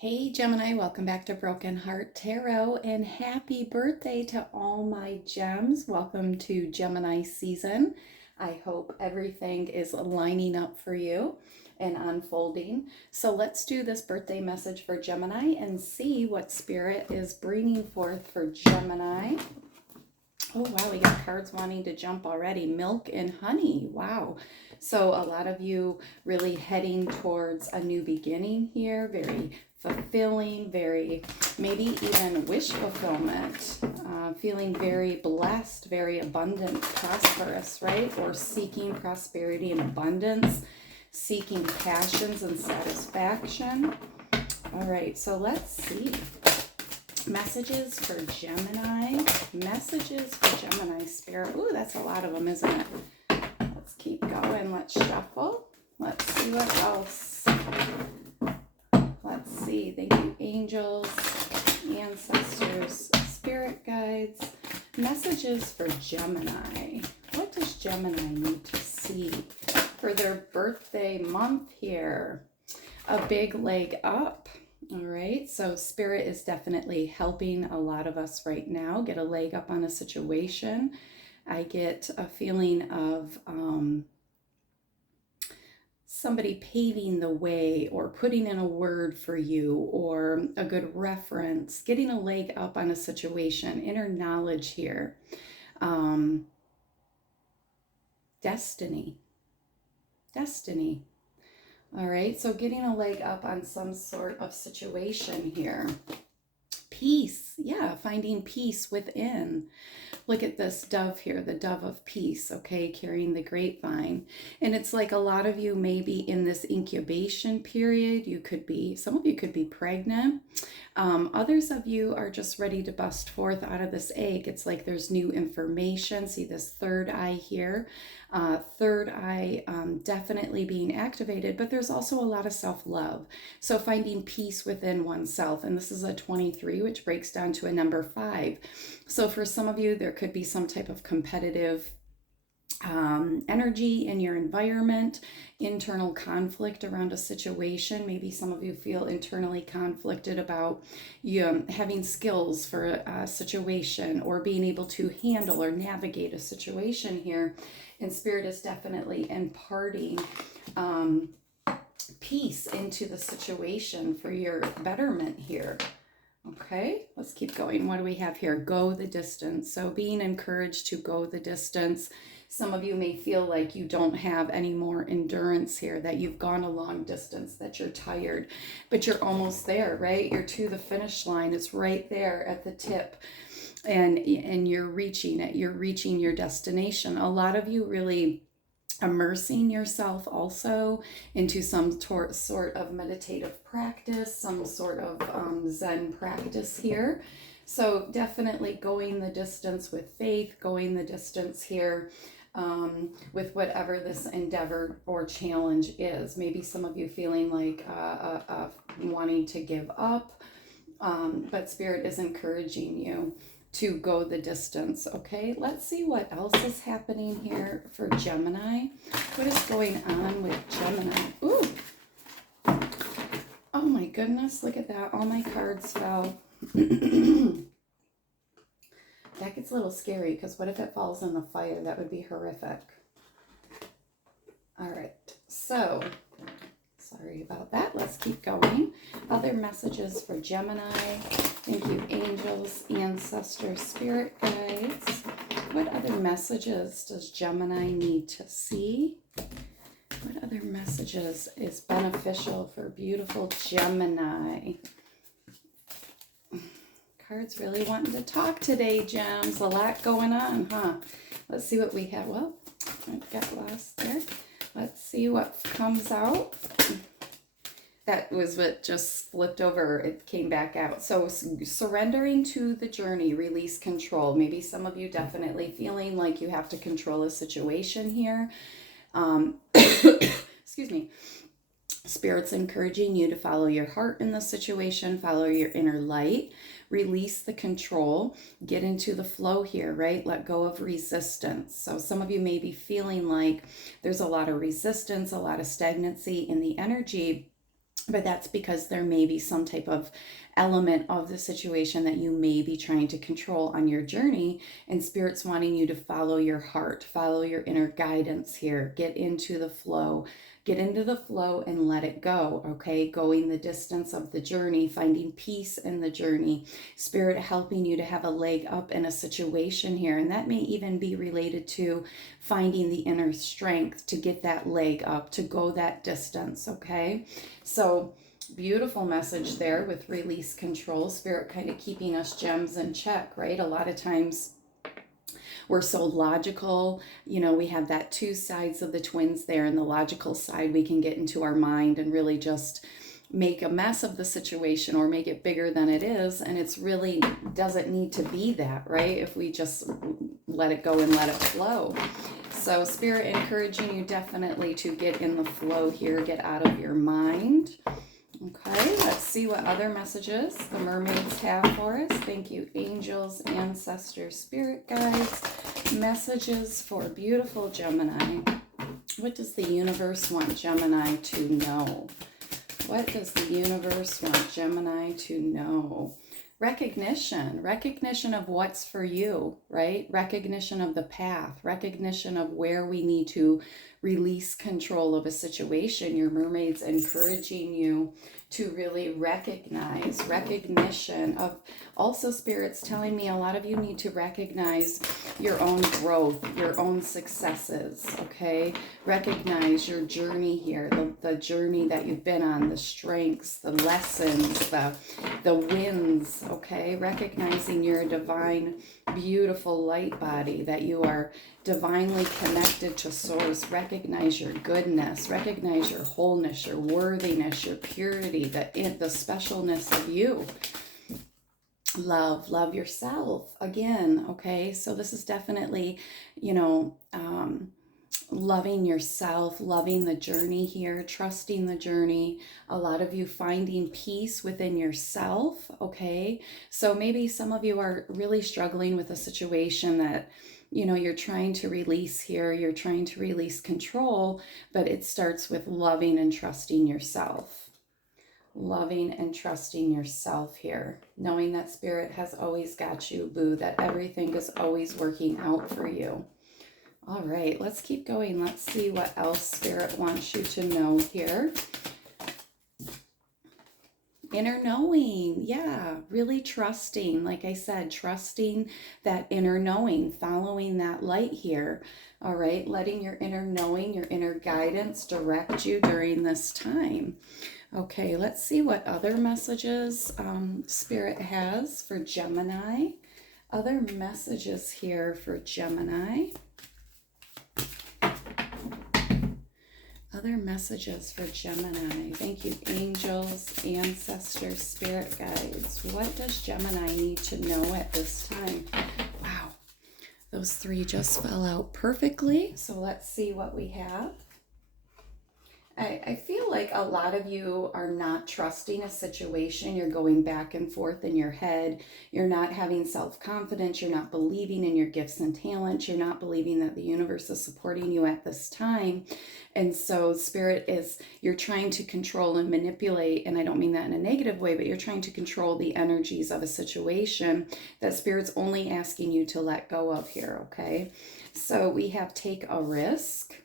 Hey Gemini, welcome back to Broken Heart Tarot and happy birthday to all my gems. Welcome to Gemini season. I hope everything is lining up for you and unfolding. So let's do this birthday message for Gemini and see what Spirit is bringing forth for Gemini. Oh wow, we got cards wanting to jump already. Milk and honey. Wow. So a lot of you really heading towards a new beginning here. Very fulfilling, very maybe even wish fulfillment. Feeling very blessed, very abundant, prosperous, right? Or seeking prosperity and abundance, seeking passions and satisfaction. All right, so let's see. Messages for Gemini. Messages for Gemini Spirit. Ooh, that's a lot of them, isn't it? Let's keep going. Let's shuffle. Let's see what else. Let's see. Thank you, angels, ancestors, spirit guides. Messages for Gemini. What does Gemini need to see for their birthday month here? A big leg up. All right, so Spirit is definitely helping a lot of us right now get a leg up on a situation. I get a feeling of somebody paving the way or putting in a word for you or a good reference, getting a leg up on a situation, inner knowledge here. Destiny. All right, so getting a leg up on some sort of situation here. Peace, yeah, finding peace within. Look at this dove here, the dove of peace, okay, carrying the grapevine. And it's like a lot of you may be in this incubation period. You could be, some of you could be pregnant. Others of you are just ready to bust forth out of this egg. It's like there's new information. See this third eye here. Third eye definitely being activated, but there's also a lot of self-love. So finding peace within oneself. And this is a 23, which breaks down to a number 5. So for some of you, there could be some type of competitive energy in your environment, internal conflict around a situation. Maybe some of you feel internally conflicted about having skills for a situation or being able to handle or navigate a situation here. And Spirit is definitely imparting peace into the situation for your betterment here. Okay, let's keep going. What do we have here? Go the distance. So being encouraged to go the distance. Some of you may feel like you don't have any more endurance here, that you've gone a long distance, that you're tired, but you're almost there, right? You're to the finish line. It's right there at the tip. And you're reaching it. You're reaching your destination. A lot of you really immersing yourself also into some sort of meditative practice, some sort of Zen practice here. So definitely going the distance with faith, going the distance here with whatever this endeavor or challenge is. Maybe some of you feeling like wanting to give up, but Spirit is encouraging you to go the distance. Okay, let's see what else is happening here for Gemini. What is going on with Gemini? Ooh, oh my goodness, look at that. All my cards fell. That gets a little scary because what if it falls in the fire? That would be horrific. All right, so sorry about that. Let's keep going. Other messages for Gemini. Thank you, angels, ancestors, spirit guides. What other messages does Gemini need to see? What other messages is beneficial for beautiful Gemini? Cards really wanting to talk today, gems. A lot going on, huh? Let's see what we have. Well, I got lost there. Let's see what comes out. That was what just flipped over. It came back out. So surrendering to the journey, release control. Maybe some of you definitely feeling like you have to control a situation here. Excuse me. Spirit's encouraging you to follow your heart in the situation, follow your inner light, release the control, get into the flow here, right? Let go of resistance. So some of you may be feeling like there's a lot of resistance, a lot of stagnancy in the energy. But that's because there may be some type of element of the situation that you may be trying to control on your journey, and Spirit's wanting you to follow your heart, follow your inner guidance here, get into the flow. Get into the flow and let it go, okay? Going the distance of the journey, finding peace in the journey. Spirit helping you to have a leg up in a situation here. And that may even be related to finding the inner strength to get that leg up, to go that distance, okay? So beautiful message there with release control. Spirit kind of keeping us gems in check, right? A lot of times we're so logical, we have that two sides of the twins there. And the logical side, we can get into our mind and really just make a mess of the situation or make it bigger than it is. And it's really doesn't need to be that, right? If we just let it go and let it flow. So Spirit encouraging you definitely to get in the flow here, get out of your mind. Okay, let's see what other messages the mermaids have for us. Thank you, angels, ancestors, spirit guides, messages for beautiful Gemini. What does the universe want Gemini to know? What does the universe want Gemini to know? Recognition of what's for you, right? Recognition of the path, recognition of where we need to release control of a situation. Your mermaid's encouraging you to really recognition of, also Spirit's telling me a lot of you need to recognize your own growth, your own successes, okay? Recognize your journey here, the journey that you've been on, the strengths, the lessons, the wins, okay? Recognizing your divine, beautiful light body, that you are divinely connected to source. Recognize your goodness, recognize your wholeness, your worthiness, your purity, the specialness of you. Love yourself again, okay? So this is definitely, loving yourself, loving the journey here, trusting the journey. A lot of you finding peace within yourself, okay? So maybe some of you are really struggling with a situation that you're trying to release here, you're trying to release control, but it starts with loving and trusting yourself. Loving and trusting yourself here, knowing that Spirit has always got you, boo, that everything is always working out for you. All right, let's keep going. Let's see what else Spirit wants you to know here. Inner knowing, yeah, really trusting, like I said, trusting that inner knowing, following that light here, all right, letting your inner knowing, your inner guidance direct you during this time. Okay, let's see what other messages Spirit has for Gemini. Other messages here for Gemini. Other messages for Gemini. Thank you, angels, ancestors, spirit guides. What does Gemini need to know at this time? Wow, those three just fell out perfectly. So let's see what we have. I feel like a lot of you are not trusting a situation. You're going back and forth in your head. You're not having self-confidence. You're not believing in your gifts and talents. You're not believing that the universe is supporting you at this time. And so Spirit you're trying to control and manipulate, and I don't mean that in a negative way, but you're trying to control the energies of a situation that Spirit's only asking you to let go of here, okay? So we have take a risk,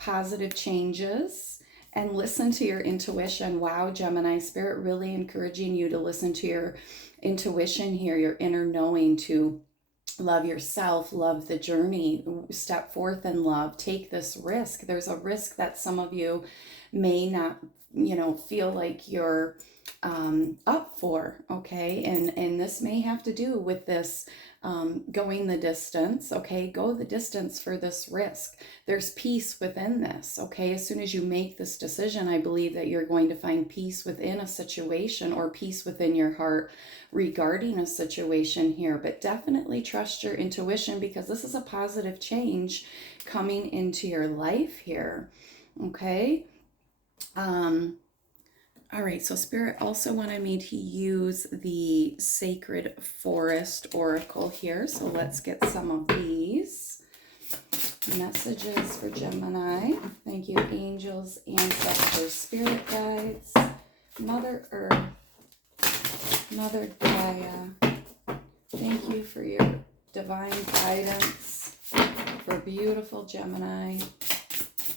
positive changes, and listen to your intuition. Wow, Gemini, Spirit really encouraging you to listen to your intuition here, your inner knowing, to love yourself, love the journey, step forth in love, take this risk. There's a risk that some of you may not, feel like you're up for, okay? And this may have to do with this going the distance, okay? Go the distance for this risk. There's peace within this, okay? As soon as you make this decision, I believe that you're going to find peace within a situation or peace within your heart regarding a situation here. But definitely trust your intuition, because this is a positive change coming into your life here, okay? All right, so Spirit also wanted me to use the Sacred Forest Oracle here. So let's get some of these messages for Gemini. Thank you, angels, ancestors, spirit guides. Mother Earth, Mother Gaia, thank you for your divine guidance for beautiful Gemini.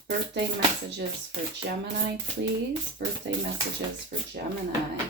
Birthday messages for Gemini, please. Birthday messages for Gemini.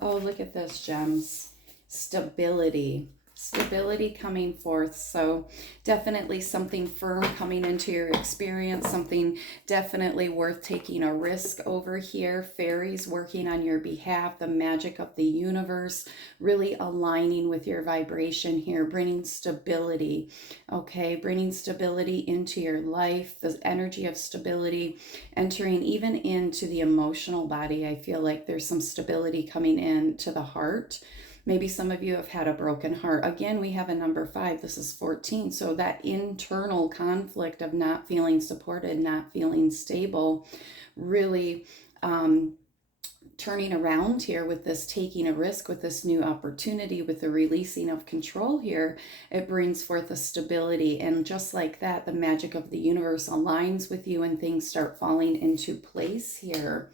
Oh, look at this, gems. Stability. Stability coming forth. So definitely something firm coming into your experience, something definitely worth taking a risk over here. Fairies working on your behalf, the magic of the universe, really aligning with your vibration here, bringing stability, okay? Bringing stability into your life, the energy of stability, entering even into the emotional body. I feel like there's some stability coming into the heart. Maybe some of you have had a broken heart. Again, we have a number 5. This is 14. So that internal conflict of not feeling supported, not feeling stable, really turning around here with this taking a risk, with this new opportunity, with the releasing of control here, it brings forth a stability. And just like that, the magic of the universe aligns with you and things start falling into place here.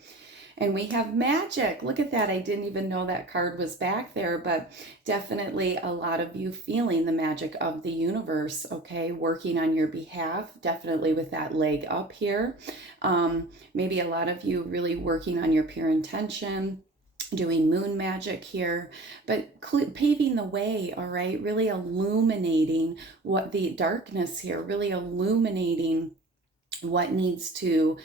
And we have magic. Look at that. I didn't even know that card was back there, but definitely a lot of you feeling the magic of the universe, okay, working on your behalf, definitely with that leg up here. Maybe a lot of you really working on your pure intention, doing moon magic here, but paving the way, all right, really illuminating what the darkness here, really illuminating what needs to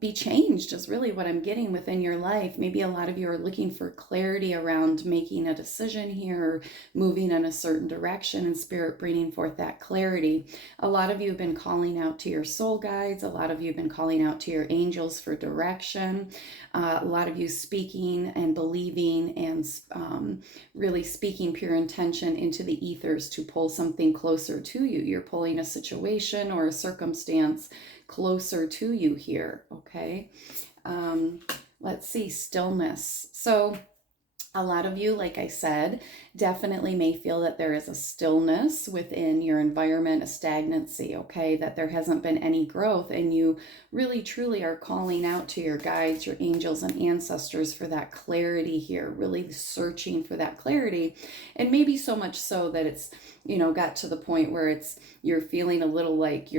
be changed is really what I'm getting within your life. Maybe a lot of you are looking for clarity around making a decision here, moving in a certain direction, and Spirit bringing forth that clarity. A lot of you have been calling out to your soul guides. A lot of you have been calling out to your angels for direction. A lot of you speaking and believing and really speaking pure intention into the ethers to pull something closer to you. You're pulling a situation or a circumstance closer to you here, okay? Let's see, stillness. So a lot of you, like I said, definitely may feel that there is a stillness within your environment, a stagnancy, okay? That there hasn't been any growth, and you really truly are calling out to your guides, your angels and ancestors for that clarity here, really searching for that clarity. And maybe so much so that it's, you know, got to the point where you're feeling a little like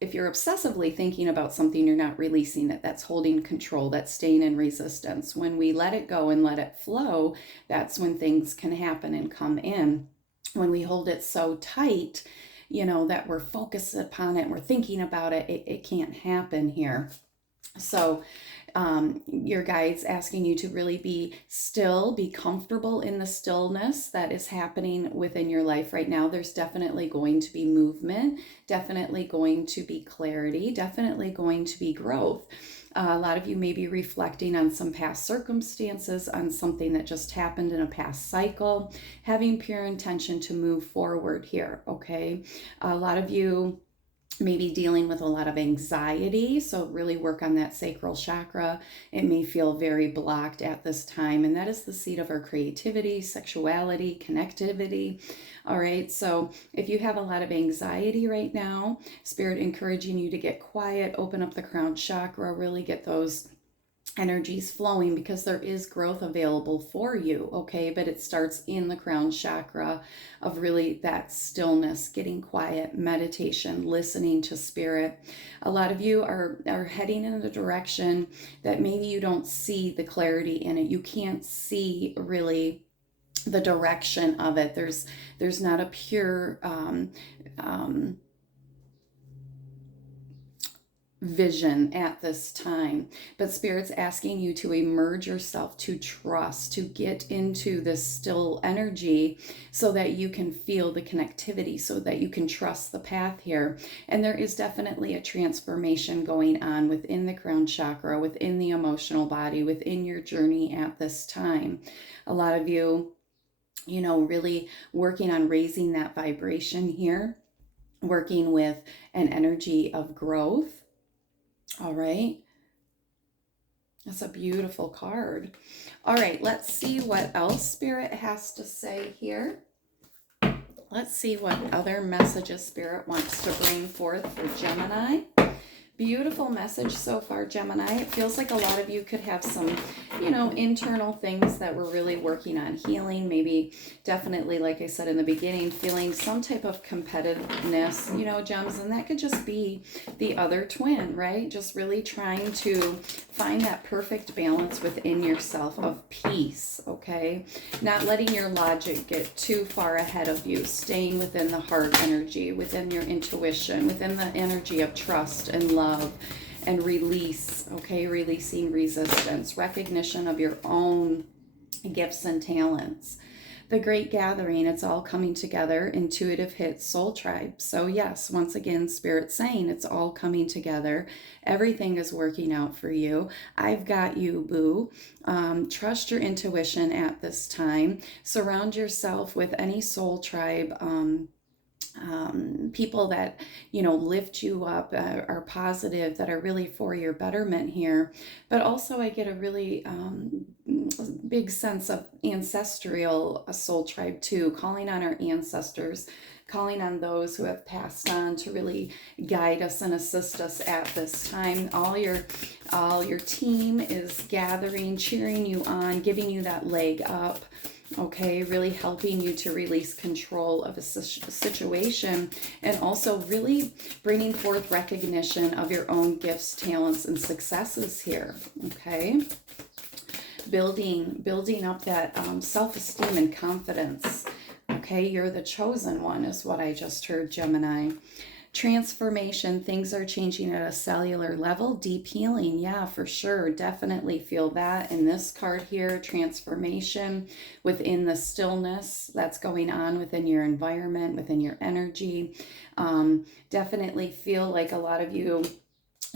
if you're obsessively thinking about something, you're not releasing it. That's holding control. That's staying in resistance. When we let it go and let it flow, that's when things can happen and come in. When we hold it so tight, you know, that we're focused upon it, we're thinking about it, it can't happen here. So your guides asking you to really be still, be comfortable in the stillness that is happening within your life right now. There's definitely going to be movement, definitely going to be clarity, definitely going to be growth. A lot of you may be reflecting on some past circumstances, on something that just happened in a past cycle, having pure intention to move forward here, okay? A lot of you maybe dealing with a lot of anxiety, so really work on that sacral chakra. It may feel very blocked at this time, and that is the seat of our creativity, sexuality, connectivity. All right, so if you have a lot of anxiety right now, Spirit encouraging you to get quiet, open up the crown chakra, really get those energies flowing, because there is growth available for you, okay? But it starts in the crown chakra of really that stillness, getting quiet, meditation, listening to Spirit. A lot of you are heading in a direction that maybe you don't see the clarity in it. You can't see really the direction of it. There's not a pure vision at this time, but Spirit's asking you to immerse yourself, to trust, to get into this still energy so that you can feel the connectivity, so that you can trust the path here. And there is definitely a transformation going on within the crown chakra, within the emotional body, within your journey at this time. A lot of you, you know, really working on raising that vibration here, working with an energy of growth. All right. That's a beautiful card. All right, let's see what else Spirit has to say here. Let's see what other messages Spirit wants to bring forth for Gemini. Beautiful message so far, Gemini. It feels like a lot of you could have some, internal things that we're really working on healing. Maybe definitely, like I said in the beginning, feeling some type of competitiveness, Gems. And that could just be the other twin, right? Just really trying to find that perfect balance within yourself of peace, okay? Not letting your logic get too far ahead of you, staying within the heart energy, within your intuition, within the energy of trust and love and release, okay? Releasing resistance, recognition of your own gifts and talents. The Great Gathering, it's all coming together. Intuitive hit Soul Tribe. So yes, once again, Spirit saying it's all coming together. Everything is working out for you. I've got you, boo. Trust your intuition at this time. Surround yourself with any Soul Tribe people that lift you up, are positive, that are really for your betterment here. But also I get a really big sense of ancestral soul tribe too, calling on our ancestors, calling on those who have passed on to really guide us and assist us at this time. All your team is gathering, cheering you on, giving you that leg up. Okay, really helping you to release control of a situation, and also really bringing forth recognition of your own gifts, talents, and successes here. Okay, building up that self-esteem and confidence. Okay, you're the chosen one is what I just heard, Gemini. Transformation, things are changing at a cellular level. Deep healing, yeah, for sure. Definitely feel that in this card here. Transformation within the stillness that's going on within your environment, within your energy. Definitely feel like a lot of you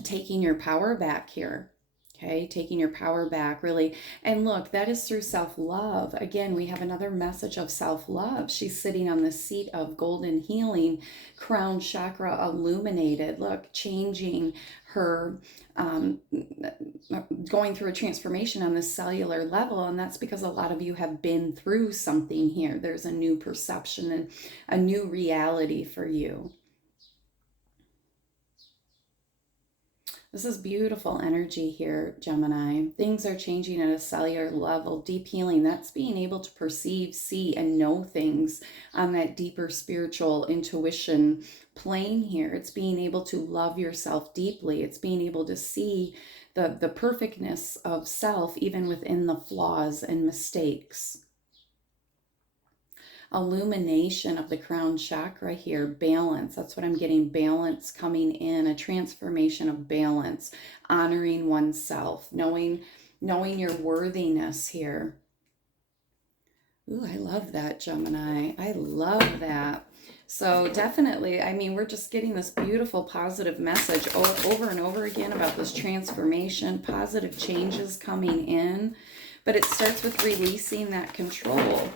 taking your power back here. Okay, taking your power back, really. And look, that is through self-love. Again, we have another message of self-love. She's sitting on the seat of golden healing, crown chakra illuminated. Look, changing her, going through a transformation on this cellular level. And that's because a lot of you have been through something here. There's a new perception and a new reality for you. This is beautiful energy here, Gemini. Things are changing at a cellular level. Deep healing, that's being able to perceive, see, and know things on that deeper spiritual intuition plane here. It's being able to love yourself deeply. It's being able to see the perfectness of self even within the flaws and mistakes. Illumination of the crown chakra here, balance. That's what I'm getting, balance coming in, a transformation of balance, honoring oneself, knowing your worthiness here. Ooh, I love that, Gemini. I love that. So definitely, I mean, we're just getting this beautiful positive message over and over again about this transformation, positive changes coming in, but it starts with releasing that control.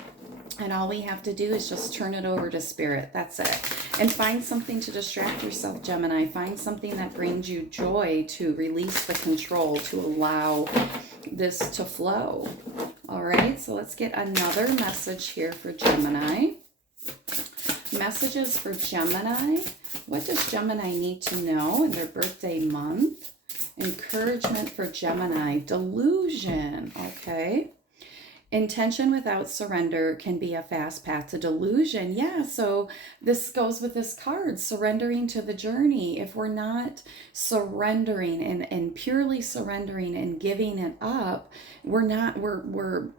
And all we have to do is just turn it over to Spirit. That's it. And find something to distract yourself, Gemini. Find something that brings you joy to release the control, to allow this to flow. All right, so let's get another message here for Gemini. Messages for Gemini. What does Gemini need to know in their birthday month? Encouragement for Gemini. Delusion. Okay. Intention without surrender can be a fast path to delusion. Yeah, so this goes with this card, surrendering to the journey. If we're not surrendering and purely surrendering and giving it up, we're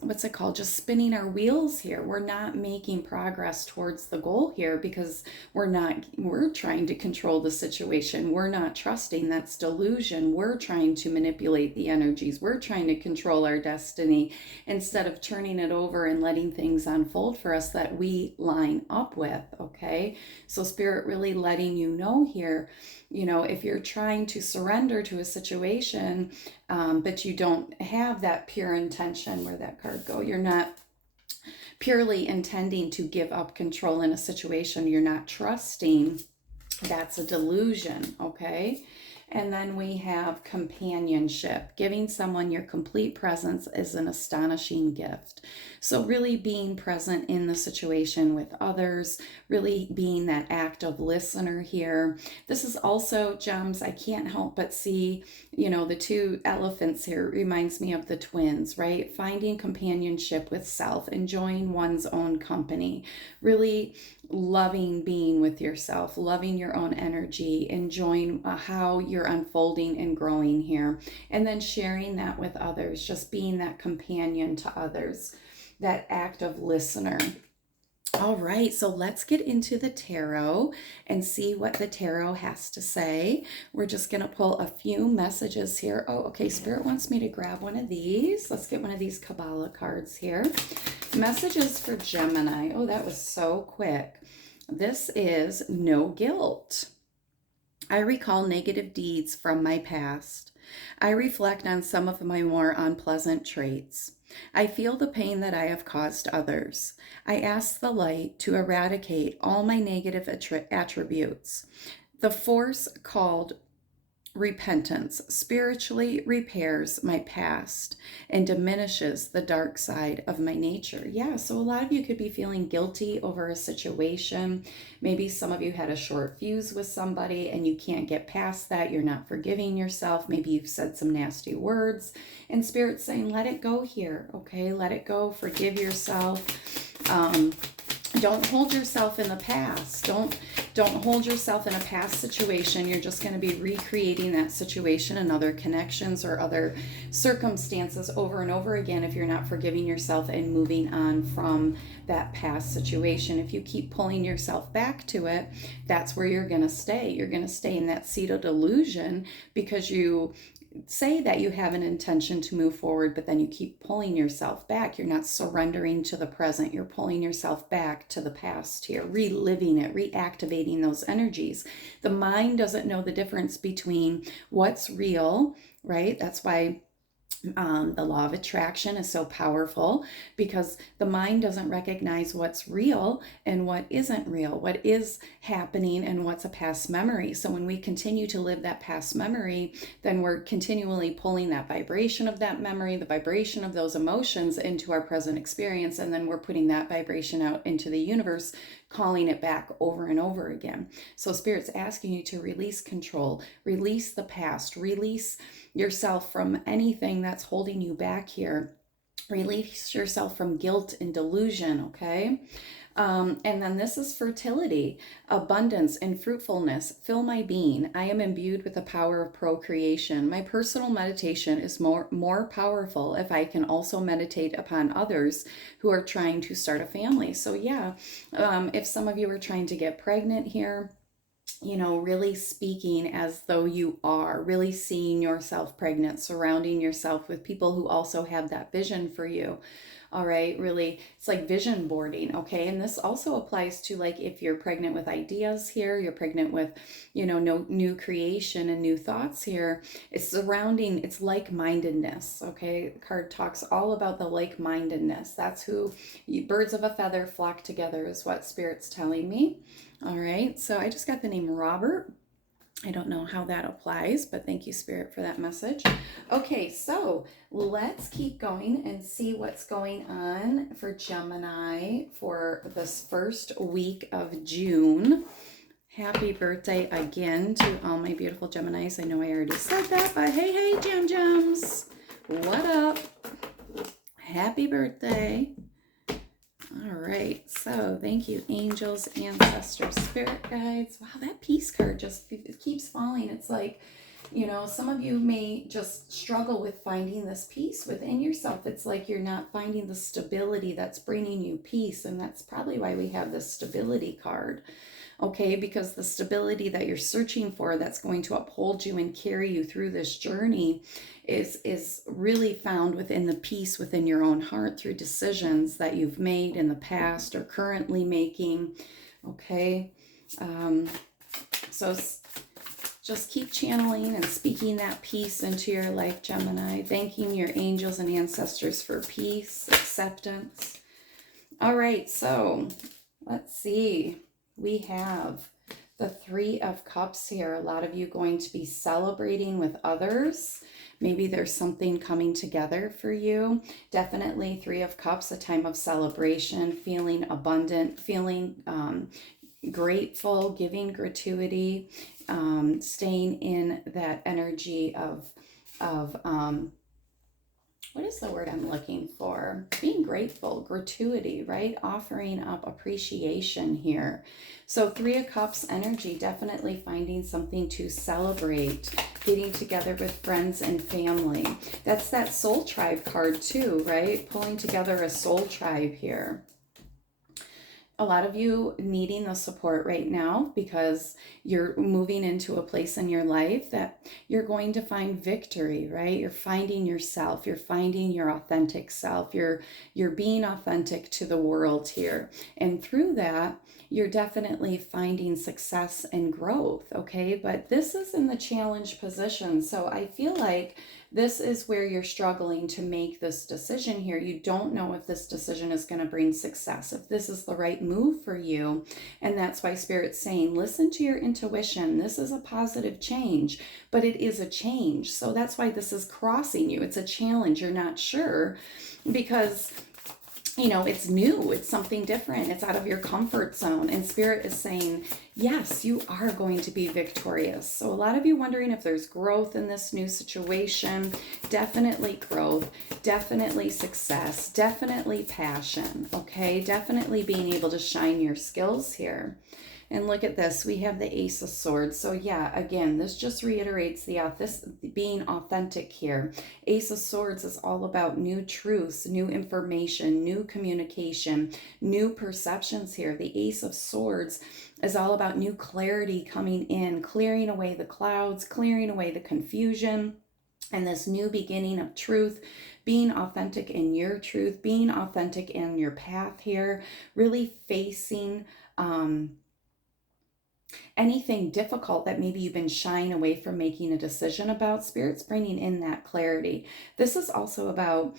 what's it called? Just spinning our wheels here. We're not making progress towards the goal here because we're trying to control the situation. We're not trusting. That's delusion. We're trying to manipulate the energies. We're trying to control our destiny, instead of turning it over and letting things unfold for us that we line up with. Okay, so Spirit really letting you know here, if you're trying to surrender to a situation, but you don't have that pure intention, where'd that card go? You're not purely intending to give up control in a situation, you're not trusting, that's a delusion. Okay, And then we have companionship. Giving someone your complete presence is an astonishing gift. So really being present in the situation with others, really being that active listener here. This is also, gems, I can't help but see, you know, the two elephants here reminds me of the twins, right? Finding companionship with self, enjoying one's own company, really loving being with yourself, loving your own energy, enjoying how you're unfolding and growing here, and then sharing that with others, just being that companion to others, that active listener. All right, so let's get into the tarot and see what the tarot has to say. We're just going to pull a few messages here. Oh, okay, Spirit wants me to grab one of these. Let's get one of these Kabbalah cards here. Messages for Gemini. Oh, that was so quick. This is no guilt. I recall negative deeds from my past. I reflect on some of my more unpleasant traits. I feel the pain that I have caused others. I ask the light to eradicate all my negative attributes. The force called repentance spiritually repairs my past and diminishes the dark side of my nature. Yeah, so a lot of you could be feeling guilty over a situation. Maybe some of you had a short fuse with somebody and you can't get past that. You're not forgiving yourself. Maybe you've said some nasty words, and Spirit's saying, let it go here, okay? Let it go. Forgive yourself. Don't hold yourself in the past. Don't hold yourself in a past situation. You're just going to be recreating that situation and other connections or other circumstances over and over again if you're not forgiving yourself and moving on from that past situation. If you keep pulling yourself back to it, that's where you're going to stay. You're going to stay in that seat of delusion because you say that you have an intention to move forward, but then you keep pulling yourself back. You're not surrendering to the present. You're pulling yourself back to the past here, reliving it, reactivating those energies. The mind doesn't know the difference between what's real, right? That's why the law of attraction is so powerful, because the mind doesn't recognize what's real and what isn't real, what is happening and what's a past memory. So when we continue to live that past memory, then we're continually pulling that vibration of that memory, the vibration of those emotions into our present experience, and then we're putting that vibration out into the universe, calling it back over and over again. So Spirit's asking you to release control, release the past, release yourself from anything that's holding you back here. Release yourself from guilt and delusion, okay? And then this is fertility, abundance, and fruitfulness. Fill my being. I am imbued with the power of procreation. My personal meditation is more powerful if I can also meditate upon others who are trying to start a family. So yeah, if some of you are trying to get pregnant here, you know, really speaking as though you are, really seeing yourself pregnant, surrounding yourself with people who also have that vision for you. All right, really, it's like vision boarding, okay? And this also applies to, like, if you're pregnant with ideas here, you're pregnant with, you know, no new creation and new thoughts here. It's surrounding, it's like-mindedness, okay? The card talks all about the like-mindedness. That's who, birds of a feather flock together is what Spirit's telling me. All right, so I just got the name Robert. I don't know how that applies, but thank you, Spirit, for that message. Okay, so let's keep going and see what's going on for Gemini for this first week of June. Happy birthday again to all my beautiful Geminis. I know I already said that, but hey, Gem Gems, what up? Happy birthday. All right, so thank you, angels, ancestors, spirit guides. Wow, that peace card just keeps falling. It's like, you know, some of you may just struggle with finding this peace within yourself. It's like you're not finding the stability that's bringing you peace, and that's probably why we have this stability card. Okay, because the stability that you're searching for, that's going to uphold you and carry you through this journey, is really found within the peace within your own heart through decisions that you've made in the past or currently making. Okay, so just keep channeling and speaking that peace into your life, Gemini. Thanking your angels and ancestors for peace, acceptance. All right, so let's see. We have The Three of Cups here. A lot of you going to be celebrating with others. Maybe there's something coming together for you. Definitely Three of Cups, a time of celebration, feeling abundant, feeling grateful, giving gratuity, staying in that energy of what is the word I'm looking for? Being grateful, gratuity, right? Offering up appreciation here. So Three of Cups energy, definitely finding something to celebrate, getting together with friends and family. That's that soul tribe card too, right? Pulling together a soul tribe here. A lot of you needing the support right now because you're moving into a place in your life that you're going to find victory, right? You're finding yourself, you're finding your authentic self, you're being authentic to the world here. And through that, you're definitely finding success and growth, okay? But this is in the challenge position. So I feel like this is where you're struggling to make this decision here. You don't know if this decision is going to bring success, if this is the right move for you. And that's why Spirit's saying, listen to your intuition. This is a positive change, but it is a change. So that's why this is crossing you. It's a challenge. You're not sure because it's new, it's something different, it's out of your comfort zone. And Spirit is saying, yes, you are going to be victorious. So a lot of you wondering if there's growth in this new situation. Definitely growth, definitely success, definitely passion, okay? Definitely being able to shine your skills here. And look at this, we have the Ace of Swords. So yeah, again, this just reiterates this being authentic here. Ace of Swords is all about new truths, new information, new communication, new perceptions here. The Ace of Swords is all about new clarity coming in, clearing away the clouds, clearing away the confusion, and this new beginning of truth, being authentic in your truth, being authentic in your path here, really facing anything difficult that maybe you've been shying away from making a decision about. Spirit's bringing in that clarity. This is also about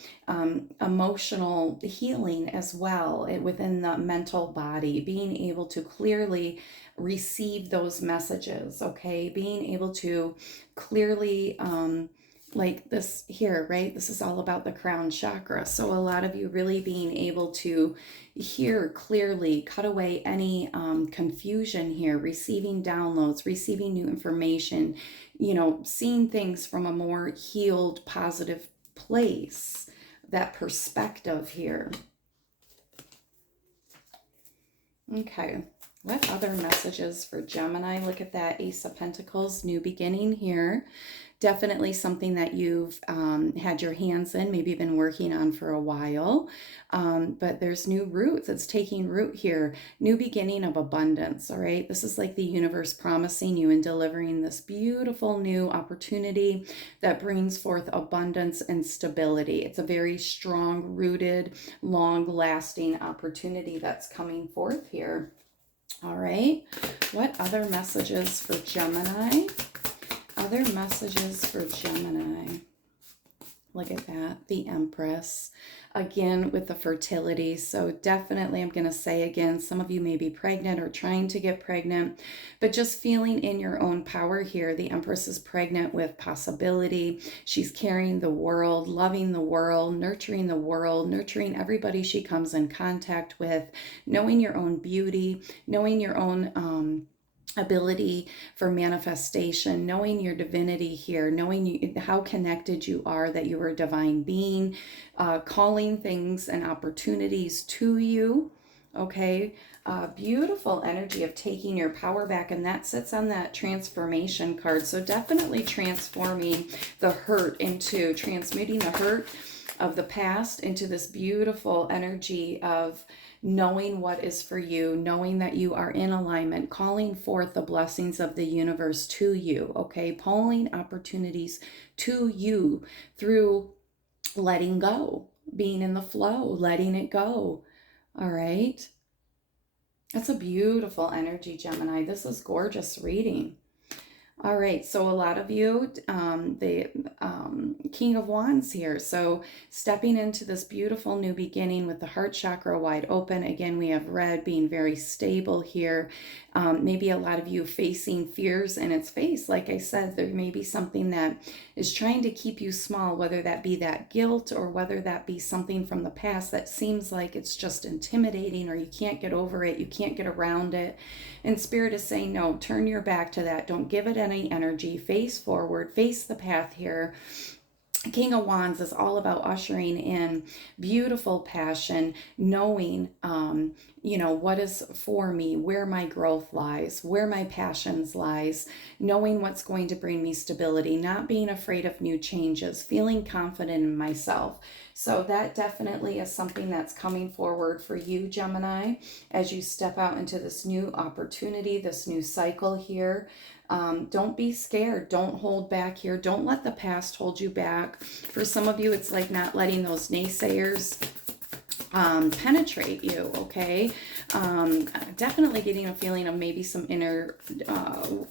emotional healing as well within the mental body, being able to clearly receive those messages, okay? Being able to clearly like this here, right? This is all about the crown chakra. So a lot of you really being able to hear clearly, cut away any confusion here, receiving downloads, receiving new information, seeing things from a more healed, positive place, that perspective here. Okay. What other messages for Gemini? Look at that Ace of Pentacles, new beginning here. Definitely something that you've had your hands in, maybe you've been working on for a while, but there's new roots. It's taking root here. New beginning of abundance, all right? This is like the universe promising you and delivering this beautiful new opportunity that brings forth abundance and stability. It's a very strong, rooted, long-lasting opportunity that's coming forth here. All right, what other messages for Gemini? Other messages for Gemini. Look at that, the Empress. Again, with the fertility. So definitely, I'm going to say again, some of you may be pregnant or trying to get pregnant, but just feeling in your own power here. The Empress is pregnant with possibility. She's carrying the world, loving the world, nurturing everybody she comes in contact with, knowing your own beauty, knowing your own ability for manifestation, knowing your divinity here, knowing how connected you are, that you are a divine being, calling things and opportunities to you, okay? Beautiful energy of taking your power back, and that sits on that transformation card. So definitely transforming the hurt into, transmuting the hurt of the past into this beautiful energy of knowing what is for you, knowing that you are in alignment, calling forth the blessings of the universe to you, okay? Pulling opportunities to you through letting go, being in the flow, letting it go, all right? That's a beautiful energy, Gemini. This is gorgeous reading. All right, so a lot of you, the King of Wands here. So stepping into this beautiful new beginning with the heart chakra wide open. Again, we have red being very stable here. Maybe a lot of you facing fears in its face. Like I said, there may be something that is trying to keep you small, whether that be that guilt or whether that be something from the past that seems like it's just intimidating or you can't get over it, you can't get around it. And Spirit is saying, no, turn your back to that. Don't give it any energy. Face forward, face the path here. King of Wands is all about ushering in beautiful passion, knowing, what is for me, where my growth lies, where my passions lies, knowing what's going to bring me stability, not being afraid of new changes, feeling confident in myself. So that definitely is something that's coming forward for you, Gemini, as you step out into this new opportunity, this new cycle here. Don't be scared. Don't hold back here. Don't let the past hold you back. For some of you, it's like not letting those naysayers penetrate you, okay? Definitely getting a feeling of maybe some inner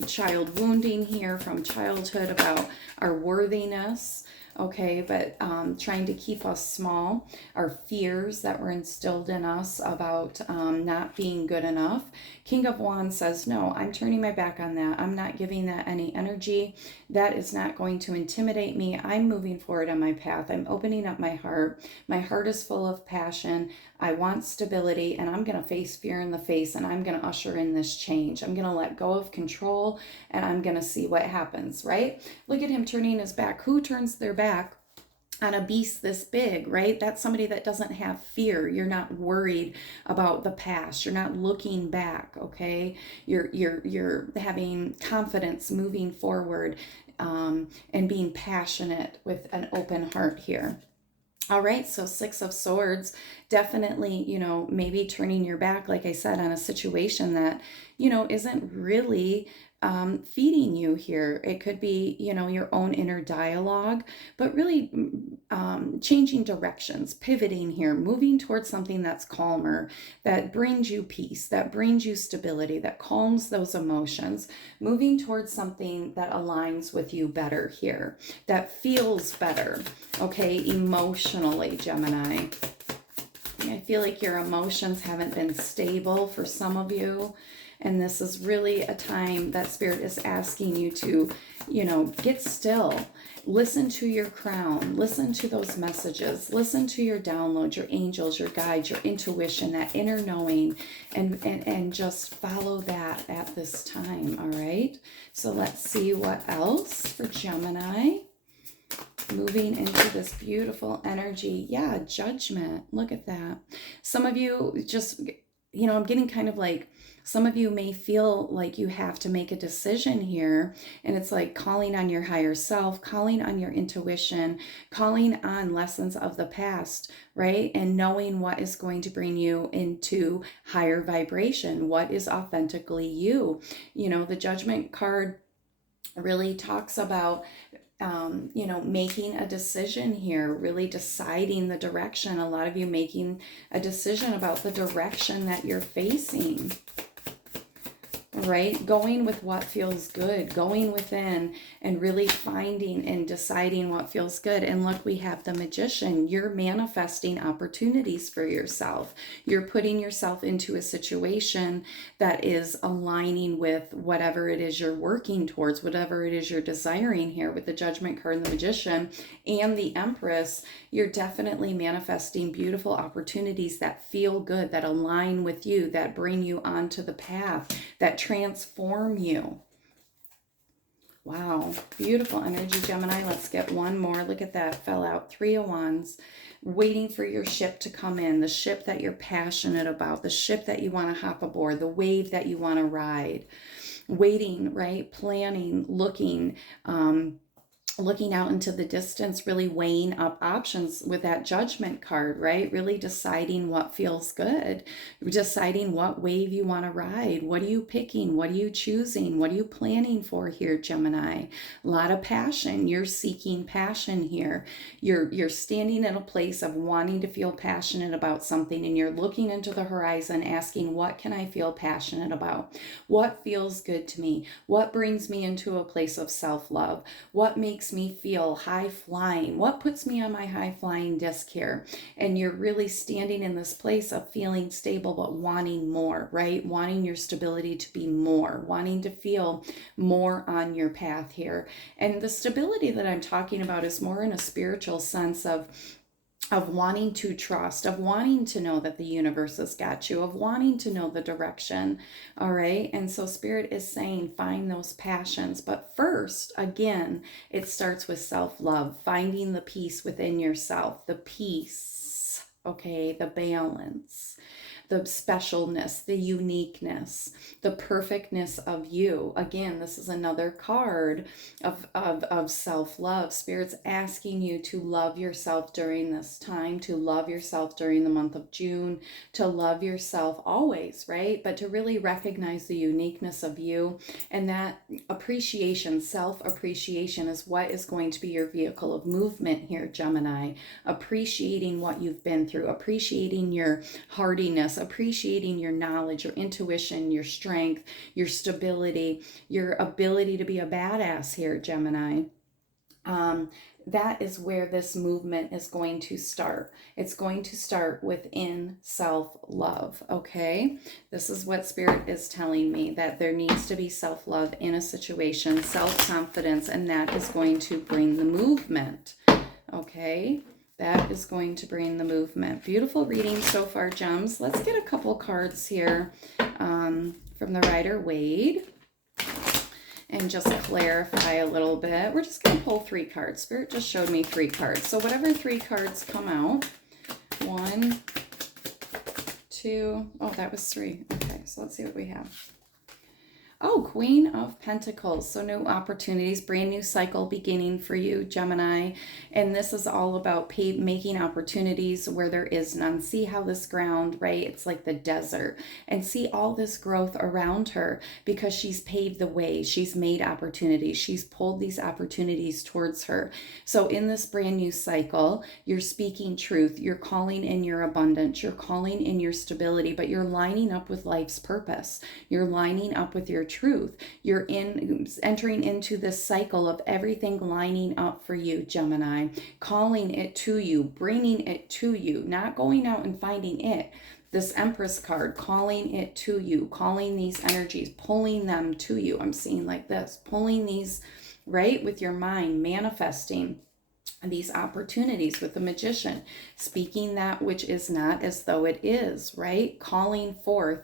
child wounding here from childhood about our worthiness. Okay, but trying to keep us small, our fears that were instilled in us about not being good enough. King of Wands says, no, I'm turning my back on that. I'm not giving that any energy. That is not going to intimidate me. I'm moving forward on my path. I'm opening up my heart. My heart is full of passion. I want stability, and I'm going to face fear in the face, and I'm going to usher in this change. I'm going to let go of control, and I'm going to see what happens, right? Look at him turning his back. Who turns their back on a beast this big, right? That's somebody that doesn't have fear. You're not worried about the past. You're not looking back, okay? You're having confidence moving forward, and being passionate with an open heart here. All right, so Six of Swords, definitely, maybe turning your back, like I said, on a situation that, isn't really feeding you here. It could be, your own inner dialogue, but really changing directions, pivoting here, moving towards something that's calmer, that brings you peace, that brings you stability, that calms those emotions, moving towards something that aligns with you better here, that feels better, okay, emotionally, Gemini. I feel like your emotions haven't been stable for some of you. And this is really a time that Spirit is asking you to, get still. Listen to your crown. Listen to those messages. Listen to your downloads, your angels, your guides, your intuition, that inner knowing, and just follow that at this time, all right? So let's see what else for Gemini. Moving into this beautiful energy. Yeah, Judgment. Look at that. Some of you just, I'm getting kind of like, some of you may feel like you have to make a decision here, and it's like calling on your higher self, calling on your intuition, calling on lessons of the past, right? And knowing what is going to bring you into higher vibration, what is authentically you. The Judgment card really talks about making a decision here, really deciding the direction. A lot of you making a decision about the direction that you're facing. Right? Going with what feels good, going within and really finding and deciding what feels good. And look, we have the Magician. You're manifesting opportunities for yourself. You're putting yourself into a situation that is aligning with whatever it is you're working towards, whatever it is you're desiring here with the Judgment card and the Magician and the Empress. You're definitely manifesting beautiful opportunities that feel good, that align with you, that bring you onto the path, that transform you. Wow, beautiful energy, Gemini. Let's get one more. Look at that, fell out. Three of Wands, waiting for your ship to come in, the ship that you're passionate about, the ship that you want to hop aboard, the wave that you want to ride. Waiting, right? Planning, looking, looking out into the distance, really weighing up options with that judgment card, right? Really deciding what feels good, deciding what wave you want to ride. What are you picking? What are you choosing? What are you planning for here, Gemini? A lot of passion. You're seeking passion here. You're standing in a place of wanting to feel passionate about something, and you're looking into the horizon asking, what can I feel passionate about? What feels good to me? What brings me into a place of self-love? What makes me feel high flying? What puts me on my high flying disc here? And you're really standing in this place of feeling stable, but wanting more, right? Wanting your stability to be more, wanting to feel more on your path here. And the stability that I'm talking about is more in a spiritual sense of wanting to trust, of wanting to know that the universe has got you, of wanting to know the direction. All right. And so Spirit is saying, find those passions. But first, again, it starts with self-love, finding the peace within yourself, the peace, okay, the balance, the specialness, the uniqueness, the perfectness of you. Again, this is another card of self-love. Spirit's asking you to love yourself during this time, to love yourself during the month of June, to love yourself always, right? But to really recognize the uniqueness of you, and that appreciation, self-appreciation is what is going to be your vehicle of movement here, Gemini. Appreciating what you've been through, appreciating your hardiness, appreciating your knowledge, your intuition, your strength, your stability, your ability to be a badass here, Gemini. That is where this movement is going to start. It's going to start within self-love, okay? This is what Spirit is telling me, that there needs to be self-love in a situation, self-confidence, and that is going to bring the movement, okay? That is going to bring the movement. Beautiful reading so far, Gems. Let's get a couple cards here from the Rider-Waite and just clarify a little bit. We're just going to pull 3 cards. Spirit just showed me 3 cards. So whatever 3 cards come out, 1, 2, oh, that was 3. Okay, so let's see what we have. Oh, Queen of Pentacles. So new opportunities, brand new cycle beginning for you, Gemini. And this is all about making opportunities where there is none. See how this ground, right? It's like the desert. And see all this growth around her because she's paved the way. She's made opportunities. She's pulled these opportunities towards her. So in this brand new cycle, you're speaking truth. You're calling in your abundance. You're calling in your stability, but you're lining up with life's purpose. You're lining up with your truth. You're entering into this cycle of everything lining up for you, Gemini, calling it to you, bringing it to you, not going out and finding it. This Empress card, calling it to you, calling these energies, pulling them to you. I'm seeing like this, pulling these, right, with your mind, manifesting these opportunities with the Magician, speaking that which is not as though it is, right? Calling forth,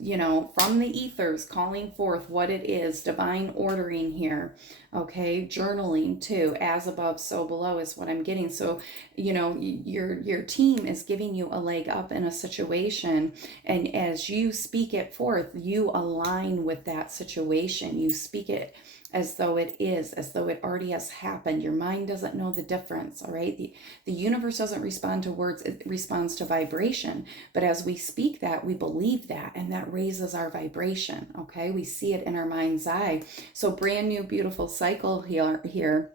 you know, from the ethers, calling forth what it is, divine ordering here, okay? Journaling too, as above, so below is what I'm getting. So, you know, your team is giving you a leg up in a situation, and as you speak it forth, you align with that situation. You speak it as though it is, as though it already has happened. Your mind doesn't know the difference, all right? The universe doesn't respond to words, it responds to vibration. But as we speak that, we believe that, and that raises our vibration, okay? We see it in our mind's eye. So brand new, beautiful cycle here,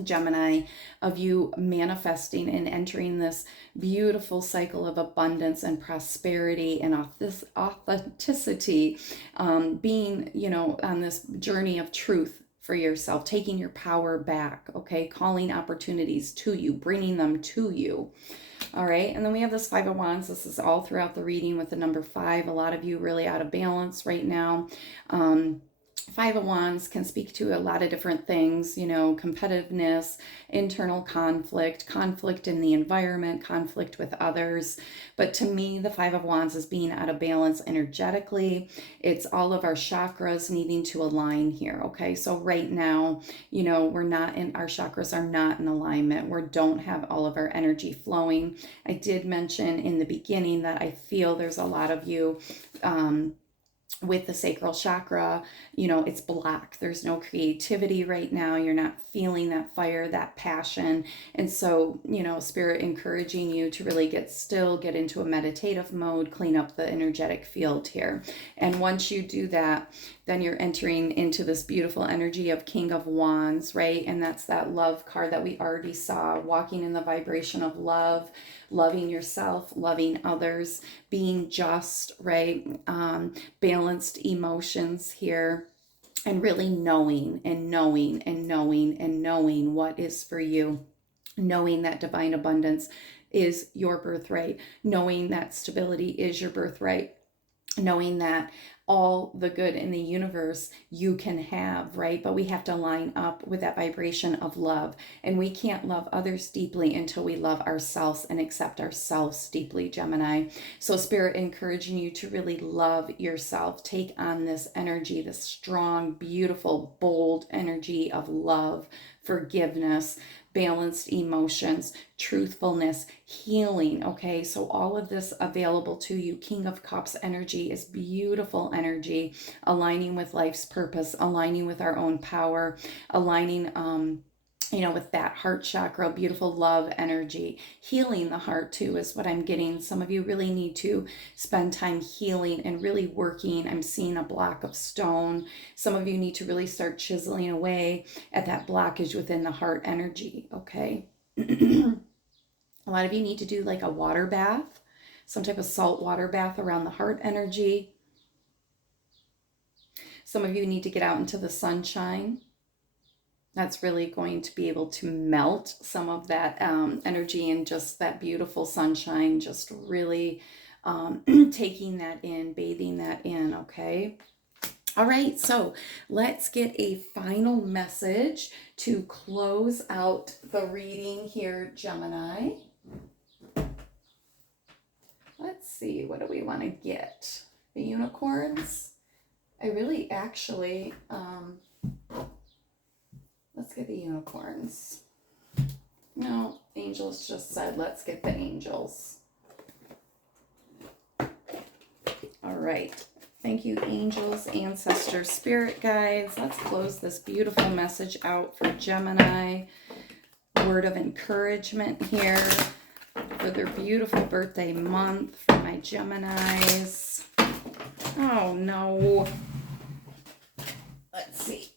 Gemini, of you manifesting and entering this beautiful cycle of abundance and prosperity and authenticity, being, you know, on this journey of truth for yourself, taking your power back, okay, calling opportunities to you, bringing them to you. All right, and then we have this 5 of Wands. This is all throughout the reading with the number 5. A lot of you really out of balance right now. 5 of Wands can speak to a lot of different things, you know, competitiveness, internal conflict, conflict in the environment, conflict with others. But to me, the 5 of Wands is being out of balance energetically. It's all of our chakras needing to align here, okay? So right now, you know, our chakras are not in alignment. We don't have all of our energy flowing. I did mention in the beginning that I feel there's a lot of you, with the sacral chakra, you know, it's black. There's no creativity right now. You're not feeling that fire, that passion. And so, you know, Spirit encouraging you to really get still, get into a meditative mode, clean up the energetic field here. And once you do that, then you're entering into this beautiful energy of King of Wands, right? And that's that love card that we already saw, walking in the vibration of love, loving yourself, loving others, being just, right? Balanced emotions here, and really knowing and knowing and knowing and knowing what is for you, knowing that divine abundance is your birthright, knowing that stability is your birthright, knowing that all the good in the universe you can have, right? But we have to line up with that vibration of love. And we can't love others deeply until we love ourselves and accept ourselves deeply, Gemini. So Spirit encouraging you to really love yourself. Take on this energy, this strong, beautiful, bold energy of love, forgiveness, balanced emotions, truthfulness, healing. Okay, so all of this available to you. King of Cups energy is beautiful energy, aligning with life's purpose, aligning with our own power, aligning you know, with that heart chakra, beautiful love energy. Healing the heart too is what I'm getting. Some of you really need to spend time healing and really working. I'm seeing a block of stone. Some of you need to really start chiseling away at that blockage within the heart energy, okay? A lot of you need to do like a water bath, some type of salt water bath around the heart energy. Some of you need to get out into the sunshine. That's really going to be able to melt some of that energy, and just that beautiful sunshine, just really taking that in, bathing that in, okay? All right, so let's get a final message to close out the reading here, Gemini. Let's see, what do we want to get? The unicorns? I really actually... let's get the unicorns. No, angels just said, let's get the angels. All right. Thank you, angels, ancestors, spirit guides. Let's close this beautiful message out for Gemini. Word of encouragement here for their beautiful birthday month for my Geminis. Oh, no. Let's see.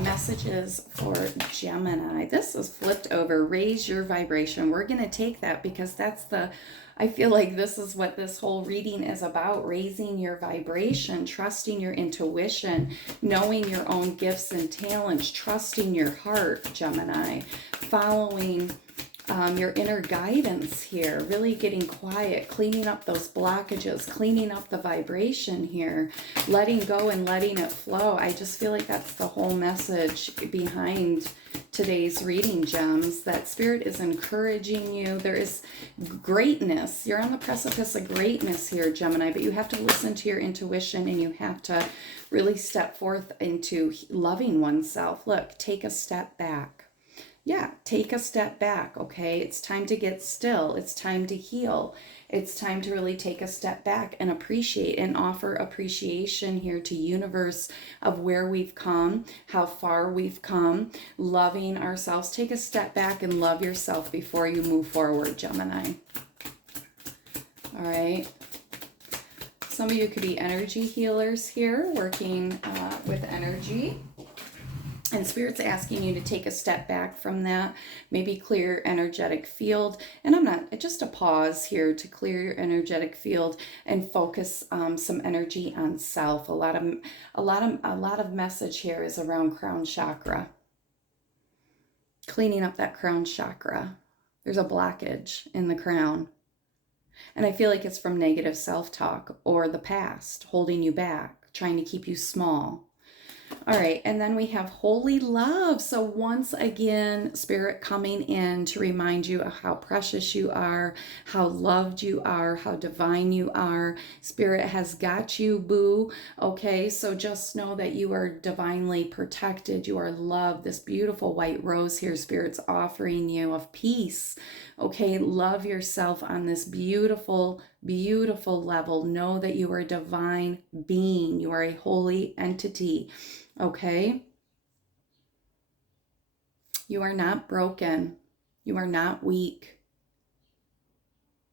Messages for Gemini. This is flipped over. Raise your vibration. We're going to take that because that's I feel like this is what this whole reading is about. Raising your vibration, trusting your intuition, knowing your own gifts and talents, trusting your heart, Gemini, following your inner guidance here, really getting quiet, cleaning up those blockages, cleaning up the vibration here, letting go and letting it flow. I just feel like that's the whole message behind today's reading, gems, that Spirit is encouraging you. There is greatness. You're on the precipice of greatness here, Gemini, but you have to listen to your intuition, and you have to really step forth into loving oneself. Look, take a step back. Yeah, take a step back, okay? It's time to get still. It's time to heal. It's time to really take a step back and appreciate and offer appreciation here to universe of where we've come, how far we've come, loving ourselves. Take a step back and love yourself before you move forward, Gemini. All right. Some of you could be energy healers here, working with energy. And Spirit's asking you to take a step back from that, maybe clear your energetic field. And just a pause here to clear your energetic field and focus some energy on self. A lot of message here is around crown chakra. Cleaning up that crown chakra. There's a blockage in the crown. And I feel like it's from negative self-talk or the past holding you back, trying to keep you small. All right, and then we have holy love. So once again, Spirit coming in to remind you of how precious you are, how loved you are, how divine you are. Spirit has got you, boo. Okay, so just know that you are divinely protected. You are loved. This beautiful white rose here, Spirit's offering you of peace. Okay, love yourself on this beautiful beautiful level. Know that you are a divine being. You are a holy entity. Okay? You are not broken. You are not weak.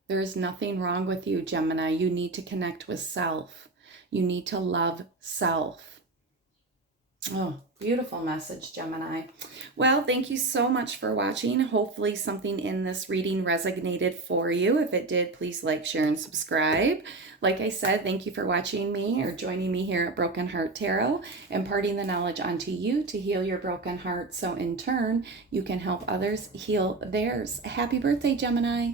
There is nothing wrong with you, Gemini. You need to connect with self. You need to love self. Oh, beautiful message, Gemini. Well, thank you so much for watching. Hopefully something in this reading resonated for you. If it did, please like, share, and subscribe. Like I said, thank you for watching me or joining me here at Broken Heart Tarot, imparting the knowledge onto you to heal your broken heart, so in turn, you can help others heal theirs. Happy birthday, Gemini.